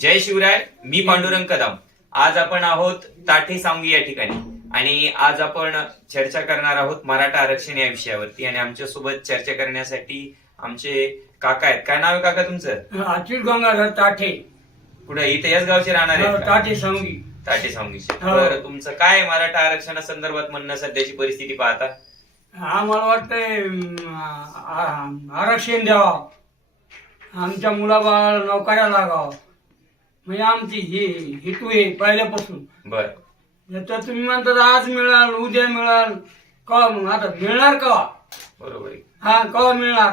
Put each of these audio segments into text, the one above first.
जय शिवराय मी पांडुरंग कदम. आज आपण आहोत ताठे सांगवी या ठिकाणी. आणि आज आपण चर्चा करणार आहोत मराठा आरक्षण या विषयावरती. आणि आमच्यासोबत चर्चा करण्यासाठी आमचे काका आहेत. काय नाव आहे काका तुमचं? अच्युत गंगाधर ताठे. कुठं? इथे याच गावचे राहणार आहेत का? ताठे सांगी. ताठे सांगवीचे हो. बरं तुमचं काय मराठा आरक्षणासंदर्भात म्हणणं सध्याची परिस्थिती पाहता? आम्हाला वाटतंय अं, आ- आरक्षण द्यावं. आमच्या मुलाबाळ नोकऱ्या लागावं. म्हणजे आमची हे हेतू आहे पहिल्यापासून. बरं. तर तुम्ही म्हणतात आज मिळाल उद्या मिळाल. कवा मग? आता मिळणार कवा? बरोबर आहे. हा कवा मिळणार?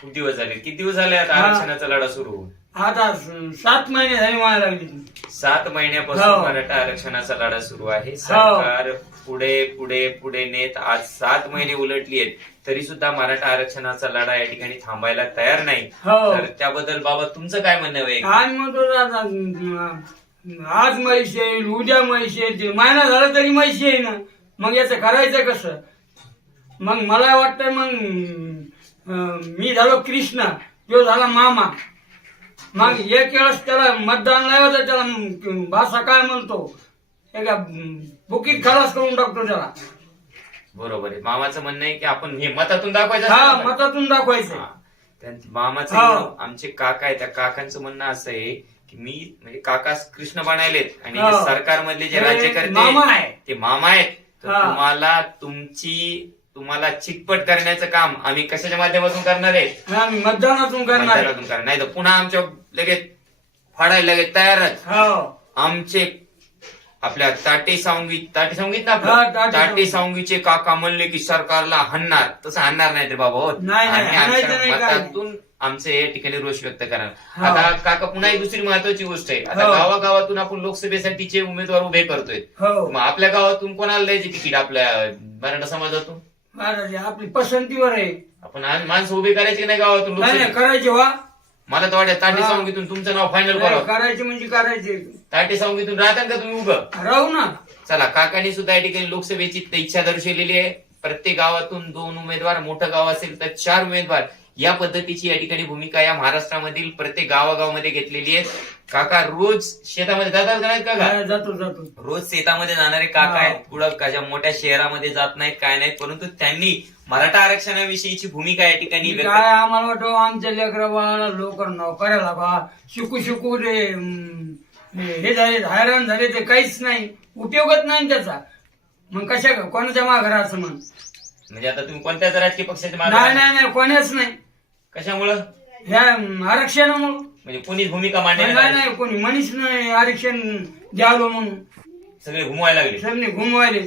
खूप दिवस झाले. किती दिवस झाले आता हा. आरक्षणाचा लढा सुरू होऊन? आता सात महिने झाले मला लागली. सात महिन्यापासून हो. मराठा आरक्षणाचा लढा सुरू आहे. सरकार पुढे पुढे पुढे नेत आज सात महिने उलटली आहेत. तरी सुद्धा मराठा आरक्षणाचा लढा या ठिकाणी थांबायला तयार नाही. हो. तर त्याबद्दल बाबा तुमचं काय म्हणणं आहे? आज म्हणतो आता, अं, आज म्हैस येईल उद्या म्हैस येईल महिना झाला तरी म्हैस येईल ना मग याचं करायचं कसं? मग मला वाटतं मग अं, मी झालो कृष्ण तो झाला मामा. मग एक वेळेस त्याला मतदान लावलं तर त्याला भाषा काय म्हणतो एका बुकीत खलास करून टाकतो त्याला बरोबर आहे मामाचं म्हणणं आहे की आपण हे मतातून दाखवायचं हा असतं? मतातून दाखवायचं हा. मामाचं हो. म्हणणं- आमचे काका आहे त्या काकांचं म्हणणं असं आहे की मी म्हणजे काका कृष्ण बनायलेत आणि हो. सरकारमधले जे हे राज्यकर्ते मामा आहेत, आहे. ते मामा आहेत तर हा. तुम्हाला तुमची तुम्हाला चितपट करण्याचं काम आम्ही कशाच्या माध्यमातून करणार आहे हा, मतदानातून करणार आहे. करणार नाही तर पुन्हा आमच्या लगेच फाडायला लगेच तयारच हो आमचे आपल्या ताटे सांगीत ताटे सांगीत ना हा, आपलं? ताटे ताटे सांगीत. सांगीचे काका म्हणले की सरकारला हाणणार तसं हाणणार नाही ते बाबा हो नाही, नाही, आम्ही हाणायचं आमच्या नाही काय. मतातून आमचे या ठिकाणी रोष व्यक्त करणार हो. आता काका पुन्हा एक दुसरी महत्वाची गोष्ट आहे आता हो. गावागावातून आपण लोकसभेसाठीचे उमेदवार उभे करतोय हो मग आपल्या गावातून कोणाला द्यायचे तिकीट आपल्या मराठा समाजातून महाराज आपली पसंतीवर आहे. आपण आज माणसं उभे करायचे नाही गावातून? नाही नाही, लोकसभेत? करायचे वा मला तर वाटतं ताटे हा. सांगीतून तुमचं नाव फायनल नाही, करा करायचे म्हणजे करायचे. ताटे सांगीतून राहता का तुम्ही उभं? राहू ना. चला काकांनी सुद्धा या ठिकाणी लोकसभेची इच्छा दर्शवलेली आहे. प्रत्येक गावातून दोन उमेदवार मोठं गाव असेल तर चार उमेदवार या पद्धतीची या ठिकाणी भूमिका या महाराष्ट्रामधील प्रत्येक गावागावामध्ये घेतलेली आहे. काका रोज शेतामध्ये जातात का नाहीत काका? जातो जातो. रोज शेतामध्ये जाणारे काका हा. आहेत कुठं काच्या मोठ्या शहरामध्ये जात नाहीत काय नाहीत परंतु त्यांनी मराठा आरक्षणाविषयीची भूमिका या ठिकाणी व्यक्त काय आम्हाला वाटतं आमच्या लेकरा बाळाला लोक नोकऱ्याला बा शिकू शिकू ते हम्म, हे झाले हैराण झाले ते काहीच नाही उपयोगच नाही त्याचा. मग कशा कोणाच्या माघारा असं म्हण म्हणजे आता तुम्ही कोणत्याच राजकीय पक्षाच्या मागे नाही? नाही नाही कोणाच नाही. कशामुळं? ह्या हम्म, आरक्षणामुळं. म्हणजे कोणीच भूमिका मांडली नाही नाही कोणी मनीष नाही आरक्षण द्यावं म्हणून. सगळे घुमवायला लागले. सगळे घुमवायले.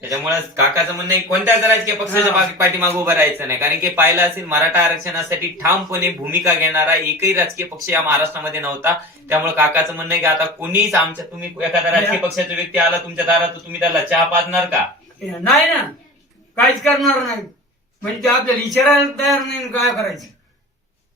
त्याच्यामुळे काकाचं म्हणणं आहे कोणत्याच राजकीय पक्षाच्या. मागे- पाठीमागे उभं राहायचं नाही. कारण की पाहिलं असेल मराठा आरक्षणासाठी ठामपणे भूमिका घेणारा एकही राजकीय पक्ष या महाराष्ट्रामध्ये नव्हता. त्यामुळे काकाचं म्हणणं आहे की आता कोणीच आमच्या तुम्ही एखादा राजकीय पक्षाचा व्यक्ती आला तुमच्या दारात तुम्ही त्याला चहा पाजणार का? नाही ना. काहीच करणार नाही. म्हणजे ते आपल्याला विचारायला तयार नाही काय करायचं?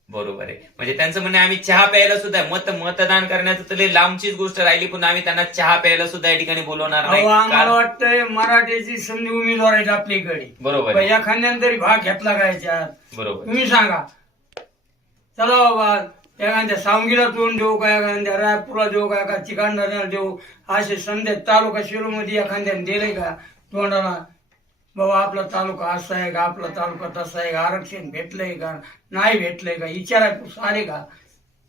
बरोबर आहे. म्हणजे त्यांचं म्हणणं आम्ही चहा प्यायला सुद्धा मत मतदान करण्याचं तर लांबचीच गोष्ट राहिली पण आम्ही त्यांना चहा प्यायला सुद्धा या ठिकाणी बोलवणार नाही. अहो, आम्हाला कारण- वाटतंय मराठीची संधी उमेदवार आहेत आपल्याकडे. बरोबर आहे. या खांद्याने तरी भाग घेतला काय याच्यात? बरोबर तुम्ही सांगा. चला बाबा एखाद्या सावंगीला तोंड देऊ का एखाद्या रायपूरला देऊ का एका चिकांडाला देऊ? असे संध्या तालुका शिरोमध्ये एखाद्याने दिले का? तोंडाला बाबा आपला तालुका असा आहे का आपला तालुका तसा आहे का आरक्षण भेटलंय का नाही भेटलंय का विचाराय आले का?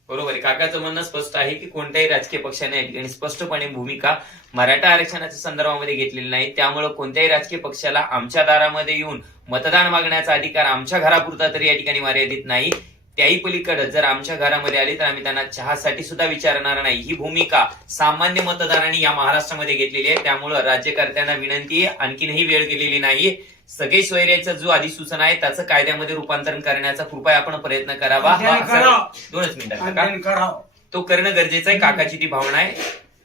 बरोबर आहे. काकाचं म्हणणं स्पष्ट आहे की कोणत्याही राजकीय पक्षाने या ठिकाणी स्पष्टपणे भूमिका मराठा आरक्षणाच्या संदर्भामध्ये घेतलेली नाही. त्यामुळे कोणत्याही राजकीय पक्षाला आमच्या दारामध्ये येऊन मतदान मागण्याचा अधिकार आमच्या घरापुरता तरी या ठिकाणी मर्यादित नाही. त्याही पलीकडे जर आमच्या घरामध्ये आली तर आम्ही त्यांना चहासाठी सुद्धा विचारणार नाही. ही भूमिका सामान्य मतदारांनी या महाराष्ट्रामध्ये घेतलेली आहे. त्यामुळं राज्यकर्त्यांना विनंती आहे. आणखीनही वेळ गेलेली नाही. सगळे सोयऱ्याचा जो अधिसूचना आहे त्याचं कायद्यामध्ये रूपांतरण करण्याचा कृपया आपण प्रयत्न करावा. दोनच मिनिटं आणि काका. त्यांनी करावं तो करणं गरजेचं आहे. काकाची ती भावना आहे.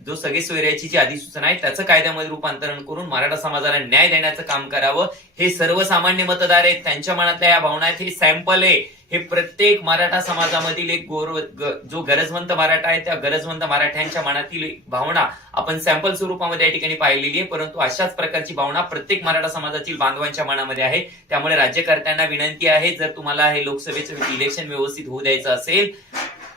जो सगळे सोयऱ्याची जी अधिसूचना आहे त्याचं कायद्यामध्ये रूपांतरण करून मराठा समाजाला न्याय देण्याचं काम करावं. हे सर्वसामान्य मतदार आहेत. त्यांच्या मनातल्या या भावना आहेत. हे सॅम्पल आहे. हे प्रत्येक मराठा समाजामधील एक गौरव जो गरजवंत मराठा आहे त्या गरजवंत मराठ्यांच्या मनातील भावना आपण सॅम्पल स्वरूपामध्ये या ठिकाणी पाहिलेली आहे. परंतु अशाच प्रकारची भावना प्रत्येक मराठा समाजातील बांधवांच्या मनामध्ये आहे. त्यामुळे राज्यकर्त्यांना विनंती आहे जर तुम्हाला हे लोकसभेचं इलेक्शन व्यवस्थित होऊ द्यायचं असेल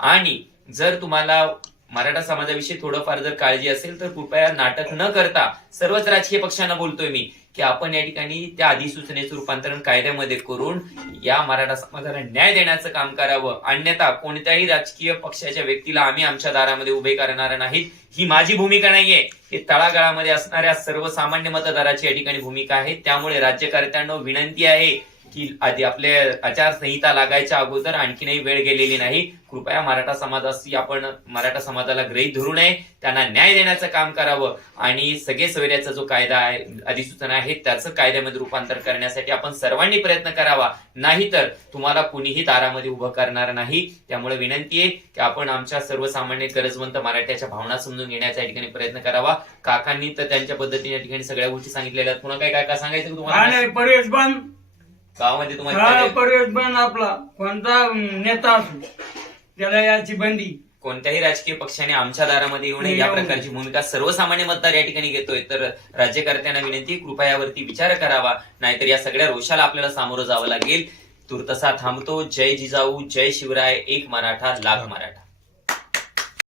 आणि जर तुम्हाला मराठा समाजाविषयी थोडंफार जर काळजी असेल तर कृपया नाटक न करता सर्वच राजकीय पक्षांना बोलतोय मी. की आपण या ठिकाणी त्या अधिसूचनेचं रूपांतरण कायद्यामध्ये करून या मराठा समाजाला न्याय देण्याचं काम करावं. अन्यथा कोणत्याही राजकीय पक्षाच्या व्यक्तीला आम्ही आमच्या दारामध्ये उभे करणार नाहीत. ही माझी भूमिका नाहीये. हे तळागाळामध्ये असणाऱ्या सर्वसामान्य मतदाराची या ठिकाणी भूमिका आहे. त्यामुळे राज्यकर्त्यांना विनंती आहे की आधी आपले आचारसंहिता लागायच्या अगोदर आणखीनही वेळ गेलेली नाही. कृपया मराठा समाजाशी आपण मराठा समाजाला ग्रहित धरू नये. त्यांना न्याय देण्याचं काम करावं. आणि सगळे सोयऱ्याचा जो कायदा आहे अधिसूचना आहे त्याचं कायद्यामध्ये रूपांतर करण्यासाठी आपण सर्वांनी प्रयत्न करावा. नाहीतर तुम्हाला कुणीही दारामध्ये उभं करणार नाही. त्यामुळे विनंती आहे की आपण आमच्या सर्वसामान्य गरजवंत मराठ्याच्या भावना समजून घेण्याच्या ठिकाणी प्रयत्न करावा. काकांनी तर त्यांच्या पद्धतीने ठिकाणी सगळ्या गोष्टी सांगितलेल्या आहेत. पुन्हा काय काय सांगायचं तुम्हाला? गावामध्ये तुम्हाला हा आपला. कोणता नेता असो त्याला याची बंदी. कोणत्याही राजकीय पक्षाने आमच्या दारामध्ये येऊ नये या. प्रकारची भूमिका सर्वसामान्य मतदार या ठिकाणी घेतोय. तर राज्यकर्त्यांना विनंती आहे, कृपया यावरती विचार करावा. नाहीतर या सगळ्या रोषाला आपल्याला सामोरं जावं लागेल. तुर्तसा थांबतो. जय जिजाऊ जय शिवराय एक मराठा लाख मराठा.